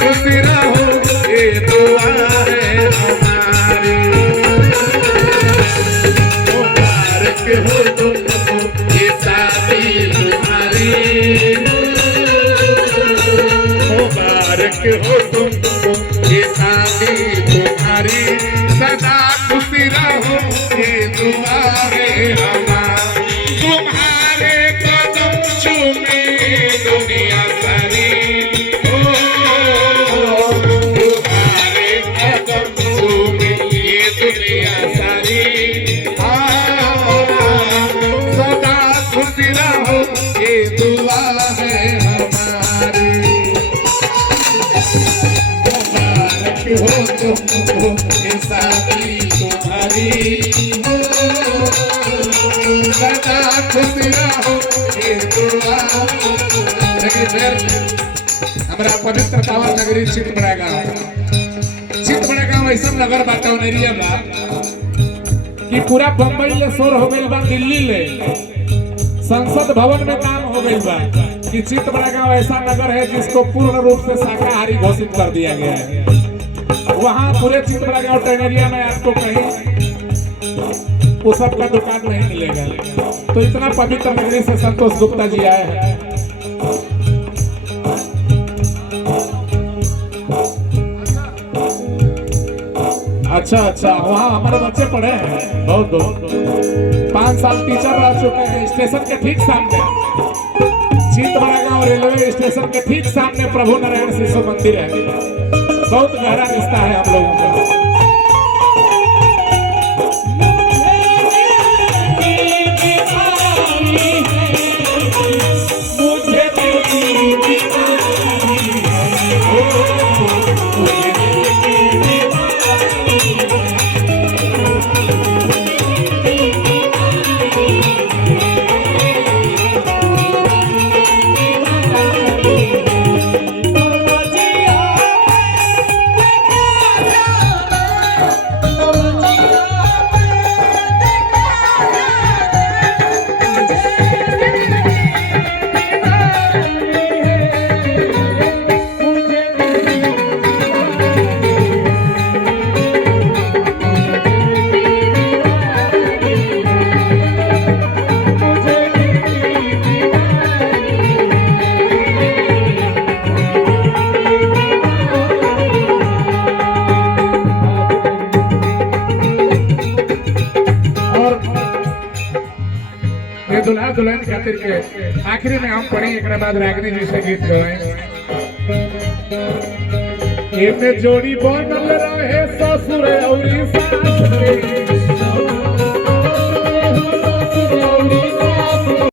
खुशी रहो ये दुआ है हमारी। मुबारक हो तुमको ये शादी तुम्हारी, मुबारक हो तुमको ये शादी तुम्हारी, सदा खुशी रहो ये दुआ है हमारी। तुम्हारे कदम चूमे दुनिया सारी, तुम्हारे कदम चूमे ये दुनिया सारी, सदा खुशी रहो ये दुआ है हमारी। मुबारक हो तुमको ये शादी तुम्हारी, सदा खुशी रहो ये दुआ। हमारा पवित्र पावन नगरी चितबड़ा गाँव ऐसा नगर बाटा एरिया बा कि पूरा बम्बई ले शोर हो गई बा, दिल्ली ले संसद भवन में काम हो गई बा कि चितबड़ा गाँव ऐसा नगर है जिसको पूर्ण रूप से शाकाहारी घोषित कर दिया गया है। वहाँ पूरे चितबड़ा गाँव टेनेरिया में आपको कहीं वो सब का दुकान नहीं मिलेगा। तो इतना पवित्र नगरी से संतोष गुप्ता जी आए हैं। अच्छा, वहाँ हमारे बच्चे पढ़े हैं बहुत 5 साल टीचर रह चुके हैं। स्टेशन के ठीक सामने चितबड़ा गाँव रेलवे स्टेशन के ठीक सामने प्रभु नारायण शिशु मंदिर है। बहुत गहरा रिश्ता है हम लोगों का। दुल्हा दुल्हन खातिर के आखिरी में हम पढ़ी, एक बाद रागिनी जी से गीत गए। जोड़ी बनल रहे ससुर और